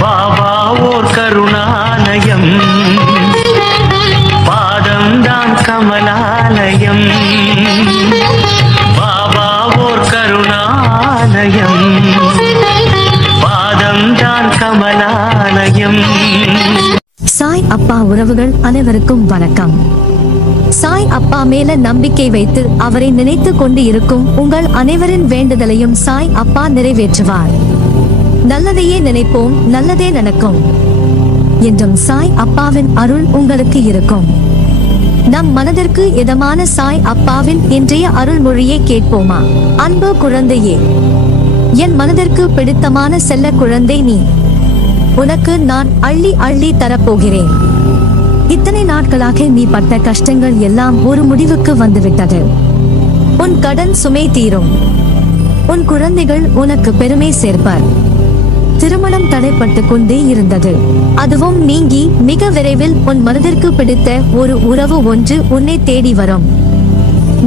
பாபா ஓர் கருணாலயம், பாதம்தான் கமலாலயம். பாபா ஓர் கருணாலயம், பாதம்தான் கமலாலயம். சாய் அப்பா உறவுகள் அனைவருக்கும் வணக்கம். சாய் அப்பா மேல நம்பிக்கை வைத்து அவரை நினைத்து கொண்டு இருக்கும் உங்கள் அனைவரின் வேண்டுதலையும் சாய் அப்பா நிறைவேற்றுவார். நல்லதையே நினைப்போம், நல்லதே நடக்கும் என்றும் சாய் அப்பாவின் அருள் உங்களுக்கு இருக்கும். நம் மனதிற்கு இதமான சாய் அப்பாவின் இன்றைய அருள்மொழியை கேட்போமா? அன்பு குழந்தையே, என் மனதிற்கு பிடித்தமான செல்ல குழந்தை நீ. உனக்கு நான் அள்ளி அள்ளி தரப்போகிறேன். இத்தனை நாட்களாக நீ பட்ட கஷ்டங்கள் எல்லாம் ஒரு முடிவுக்கு வந்துவிட்டது. உன் கடன் சுமை தீரும். உன் குழந்தைகள் உனக்கு பெருமை சேர்ப்பர். திருமணம் தடைப்பட்டு கொண்டே இருந்தது, அதுவும் நீங்கி மிக விரைவில் உன் மனதிற்கு பிடித்த ஒரு உறவு ஒன்று உன்னை தேடி வரும்.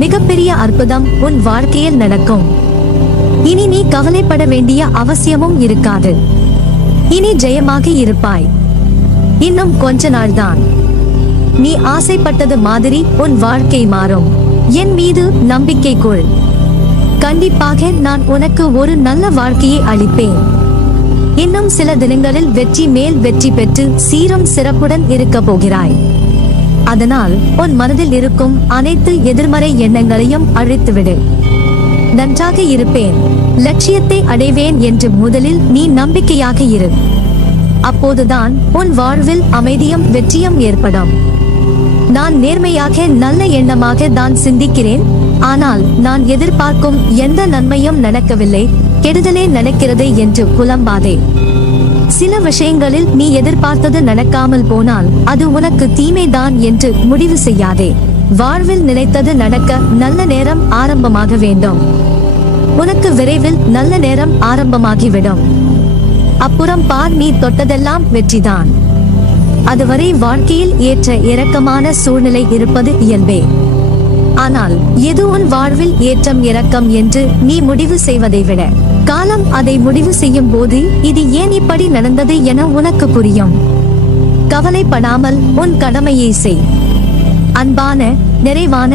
மிகப்பெரிய அற்புதம் உன் வாழ்க்கையில் நடக்கும். இனி நீ கவலைப்பட வேண்டிய அவசியமும் இருக்காது. இனி ஜெயமாக இருப்பாய். இன்னும் கொஞ்ச நாள்தான். நீ ஆசைப்பட்டது மாதிரி உன் வாழ்க்கை மாறும். என் மீது நம்பிக்கை கொள். கண்டிப்பாக நான் உனக்கு ஒரு நல்ல வாழ்க்கையை அளிப்பேன். இன்னும் சில தினங்களில் வெற்றி மேல் வெற்றி பெற்று சீரும் சிறப்புடன் இருக்க போகிறாய். அதனால் உன் மனதில் இருக்கும் அனைத்து எதிர்மறை எண்ணங்களையும் அழித்துவிடு. நன்றாக இருப்பேன், லட்சியத்தை அடைவேன் என்று முதலில் நீ நம்பிக்கையாக இரு. அப்போதுதான் உன் வாழ்வில் அமைதியும் வெற்றியும் ஏற்படும். நான் நேர்மையாக நல்ல எண்ணமாக தான் சிந்திக்கிறேன், ஆனால் நான் எதிர்பார்க்கும் எந்த நன்மையும் நடக்கவில்லை, கெடுதலே நடக்கிறது என்று புலம்பாதே. சில விஷயங்களில் நீ எதிர்பார்த்தது நடக்காமல் போனால் அது உனக்கு தீமைதான் என்று முடிவு செய்யாதே. வாழ்வில் நினைத்தது நடக்க நல்ல நேரம் ஆரம்பமாக வேண்டும். உனக்கு விரைவில் நல்ல நேரம் ஆரம்பமாகிவிடும். அப்புறம் பார், நீ தொட்டதெல்லாம் வெற்றிதான். அதுவரை வாழ்க்கையில் ஏற்ற இறக்கமான சூழ்நிலை இருப்பது இயல்பே. ஆனால் எது உன் வாழ்வில் ஏற்றம் இறக்கம் என்று நீ முடிவு செய்வதை விட காலம் அதை முடிவு செய்யும் போது இது ஏன் இப்படி நடந்தது என உனக்கு புரியும். கவலைப்படாமல் உன் கடமையை செய். அன்பான, நிறைவான,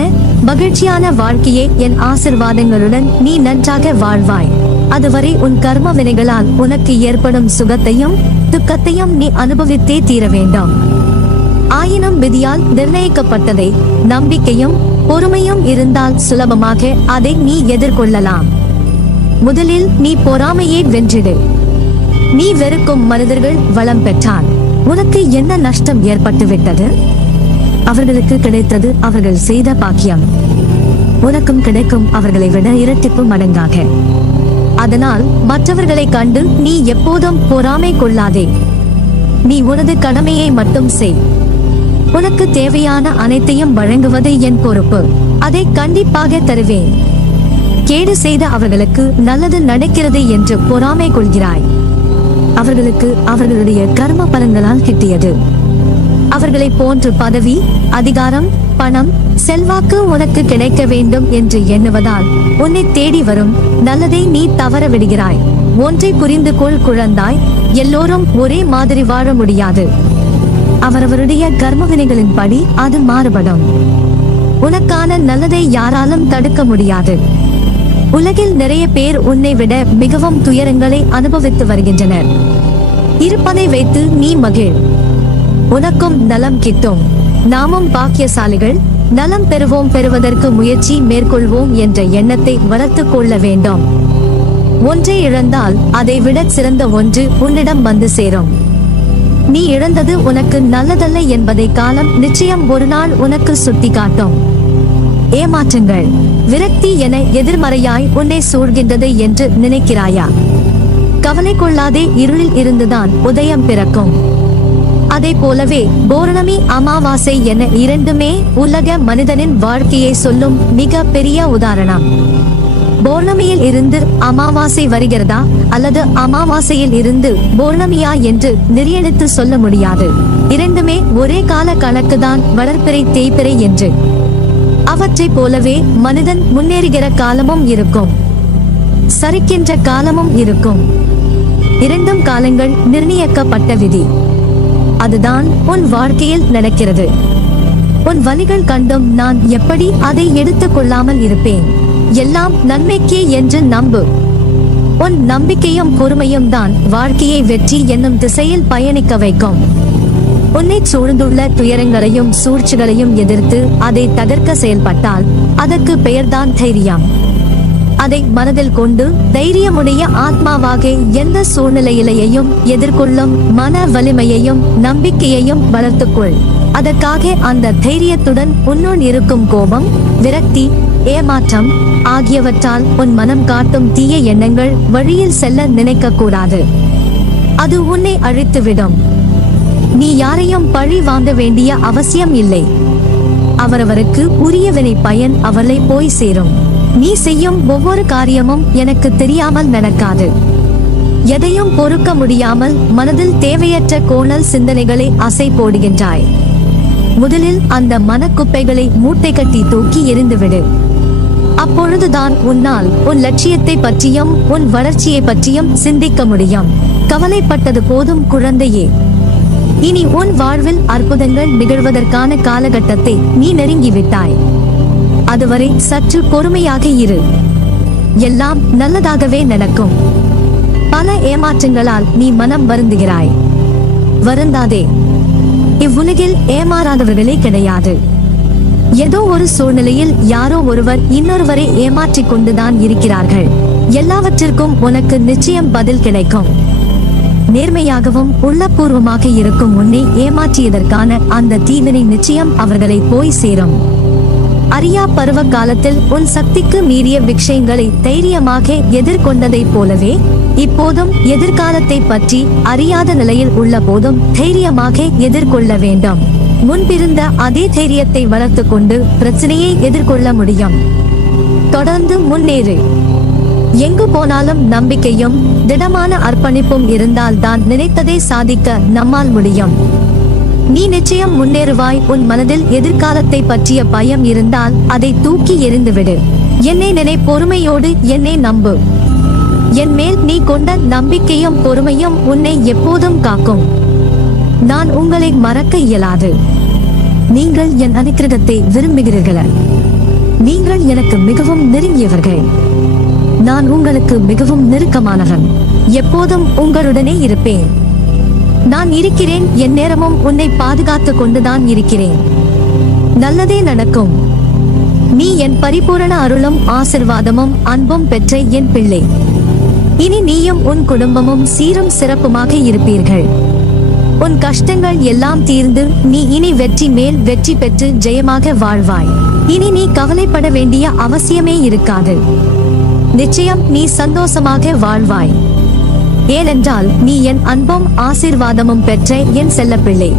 மகிழ்ச்சியான வாழ்க்கையே என் ஆசிர்வாதங்களுடன் நீ நன்றாக வாழ்வாய். அதுவரை உன் கர்ம வினைகளால் உனக்கு ஏற்படும் சுகத்தையும் துக்கத்தையும் நீ அனுபவித்தே தீர வேண்டும். ஆயினும் விதியால் நிர்ணயிக்கப்பட்டதை நம்பிக்கையும் பொறுமையும் இருந்தால் சுலபமாக அதை நீ எதிர்கொள்ளலாம். முதலில் நீ பொறாமையை வென்றிடு. நீ வெறுக்கும் மனிதர்கள் வளம் பெற்றால் உனக்கு என்ன நஷ்டம் ஏற்பட்டு விட்டது? அவர்களுக்கு கிடைத்தது அவர்கள் செய்த பாக்கியம். உனக்கும் கிடைக்கும் அவர்களை விட இரட்டிப்பு மடங்காக. அதனால் மற்றவர்களை கண்டு நீ எப்போதும் பொறாமை கொள்ளாதே. நீ உனது கடமையை மட்டும் செய். உனக்கு தேவையான அனைத்தையும் வழங்குவது என் பொறுப்பு. அதை கண்டிப்பாக தருவேன். கேடு செய்த அவர்களுக்கு நல்லது நடக்கிறது என்று பொறாமை கொள்கிறாய். அவர்களுக்கு அவர்களுடைய கர்ம பலன்களால் கிட்டியது. அவர்களை போன்று பதவி, அதிகாரம், பணம், செல்வாக்கு உனக்கு கிடைக்க வேண்டும் என்று எண்ணுவதால் உன்னை தேடி வரும் நல்லதை நீ தவற விடுகிறாய். ஒன்றை புரிந்து கொள் குழந்தாய், எல்லோரும் ஒரே மாதிரி வாழ முடியாது. அவரவருடைய கர்மவினைகளின் படி அது மாறுபடும். உனக்கான நல்லதை யாராலும் தடுக்க முடியாது. உலகில் நிறைய பேர் உன்னை விட மிகவும் துயரங்களை அனுபவித்து வருகின்றனர். இருப்பதை வைத்து நீ மகிழ். உனக்கும் நலம் கிட்டும். நாமும் பாக்கியசாலிகள், நலம் பெறுவதற்கு முயற்சி மேற்கொள்வோம் என்ற எண்ணத்தை வளர்த்துக் கொள்ள வேண்டும். ஒன்றை இழந்தால் அதை விட சிறந்த ஒன்று உன்னிடம் வந்து சேரும். நீ இழந்தது உனக்கு நல்லதல்ல என்பதை காலம் நிச்சயம் ஒரு நாள் உனக்கு சுட்டி காட்டும். ஏமாற்றங்கள், விரக்தி என எதிர்மறையாய் உன்னை சூழ்கின்றது என்று நினைக்கிறாயா? கவலை கொள்ளாதே, இருளில் இருந்துதான் உதயம் பிறக்கும். அதை போலவே பௌர்ணமி, அமாவாசை என இரண்டுமே உலக மனிதனின் வாழ்க்கையை சொல்லும் மிக பெரிய உதாரணம். பௌர்ணமியில் இருந்து அமாவாசை வருகிறதா அல்லது அமாவாசையில் இருந்து பௌர்ணமியா என்று நிர்ணயித்து சொல்ல முடியாது. இரண்டுமே ஒரே கால கணக்குதான், வளர்ப்பிறை தேய்பிறை என்று. அவற்றை போலவே மனிதன் முன்னேறுகிற காலமும் இருக்கும், சரிக்கின்ற காலமும் இருக்கும். இரண்டும் காலங்கள் நிர்ணயிக்கப்பட்ட விதி. அதுதான் உன் வாழ்க்கையில் நடக்கிறது. உன் வலிகள் கண்டும் நான் எப்படி அதை எடுத்துக் கொள்ளாமல் இருப்பேன்? எல்லாம் நன்மைக்கே என்று நம்பு. உன் நம்பிக்கையும் பொறுமையும் தான் வாழ்க்கையை வெற்றி என்னும் திசையில் பயணிக்க வைக்கும். உன்னை சூழ்ந்துள்ள துயரங்களையும் சூழ்ச்சிகளையும் எதிர்த்து அதை தகர்க்க செயல்பட்டால் அதற்கு பெயர்தான் தைரியம். அதை மனதில் கொண்டு தைரியமுடைய ஆத்மாவாக எந்த சூழ்நிலையிலையும் எதிர்கொள்ளும் மன வலிமையையும் நம்பிக்கையையும் வளர்த்துக்கொள். அதற்காக அந்த தைரியத்துடன் உன்னுள் இருக்கும் கோபம், விரக்தி, ஏமாற்றம் ஆகியவற்றால் உன் மனம் காட்டும் தீய எண்ணங்கள் வழியில் செல்ல நினைக்க கூடாது. அது உன்னை அழித்துவிடும். நீ யாரையும் பழி வாங்க வேண்டிய அவசியம் இல்லை. அவரவருக்கு உரிய வினை பயன் அவளை போய் சேரும். நீ செய்யும் ஒவ்வொரு காரியமும் எனக்கு தெரியாமல் நடக்காது. எதையும் பொறுக்க முடியாமல் மனதில் தேவையற்ற கோணல் சிந்தனைகளை அசை போடுகின்றாய். முதலில் அந்த மனக்குப்பைகளை மூட்டை கட்டி தூக்கி எறிந்துவிடு. அப்பொழுதுதான் உன்னால் உன் லட்சியத்தை பற்றியும் உன் வளர்ச்சியை பற்றியும் சிந்திக்க முடியும். கவலைப்பட்டது போதும் குழந்தையே. இனி உன் வாழ்வில் அற்புதங்கள் நிகழ்வதற்கான காலகட்டத்தை நீ நெருங்கிவிட்டாய். அதுவரை சற்று பொறுமையாக இரு. எல்லாம் நல்லதாகவே நடக்கும். பல ஏமாற்றங்களால் நீ மனம் வருந்துகிறாய். வருந்தாதே. இவ்வுலகில் ஏமாறாதவர்களே கிடையாது. ஏதோ ஒரு சூழ்நிலையில் யாரோ ஒருவர் இன்னொருவரை ஏமாற்றிக் கொண்டுதான் இருக்கிறார்கள். எல்லாவற்றிற்கும் உனக்கு நிச்சயம் பதில் கிடைக்கும். நேர்மையாகவும் உள்ளபூர்வமாக இருக்கும் உன்னை ஏமாற்றியதற்கான அந்த தீவினை நிச்சயம் அவர்களை போய் சேரும். அறியா பருவ காலத்தில் உன் சக்திக்கு மீறிய விஷயங்களை தைரியமாக எதிர்கொண்டதைப் போலவே இப்போதும் எதிர்காலத்தை பற்றி அறியாத நிலையில் உள்ள போதும் தைரியமாக எதிர்கொள்ள வேண்டும். முன்பிருந்த அதே தைரியத்தை வளர்த்து கொண்டு பிரச்சனையை எதிர்கொள்ள முடியும். தொடர்ந்து முன்னேறு. எங்கு போனாலும் நம்பிக்கையும் திடமான அர்ப்பணிப்பும் இருந்தால் தான் நினைத்ததை சாதிக்க நம்மால் முடியும். நீ நிச்சயம் முன்னேறுவாய். உன் மனதில் எதிர்காலத்தை பற்றிய பயம் இருந்தால் அதை தூக்கி எறிந்துவிடு. என்னை நினை, பொறுமையோடு என்னை நம்பு. என் மேல் நீ கொண்ட நம்பிக்கையும் பொறுமையும் உன்னை எப்போதும் காக்கும். நான் உங்களை மறக்க இயலாது. நீங்கள் என் அனுக்கிரகத்தை விரும்புகிறீர்கள். நீங்கள் எனக்கு மிகவும் நெருங்கியவர்கள். நான் உங்களுக்கு மிகவும் நெருக்கமானவன். எப்போதும் உங்களுடனே இருப்பேன். நான் இருக்கிறேன். என் நேரமும் உன்னை பாதுகாத்துக் கொண்டுதான் இருக்கிறேன். நல்லதே நடக்கும். நீ என் பரிபூரண அருளும் ஆசிர்வாதமும் அன்பும் பெற்ற என் பிள்ளை. இனி நீயும் உன் குடும்பமும் சீரும் சிறப்புமாக இருப்பீர்கள். உன் கஷ்டங்கள் எல்லாம் தீர்ந்து நீ இனி வெற்றி மேல் வெற்றி பெற்று ஜெயமாக வாழ்வாய். இனி நீ கவலைப்பட வேண்டிய அவசியமே இருக்காது. நிச்சயம் நீ சந்தோஷமாக வாழ்வாய். ஏனென்றால் நீ என் அன்பும் ஆசீர்வாதமும் பெற்ற என் செல்லப்பிள்ளை.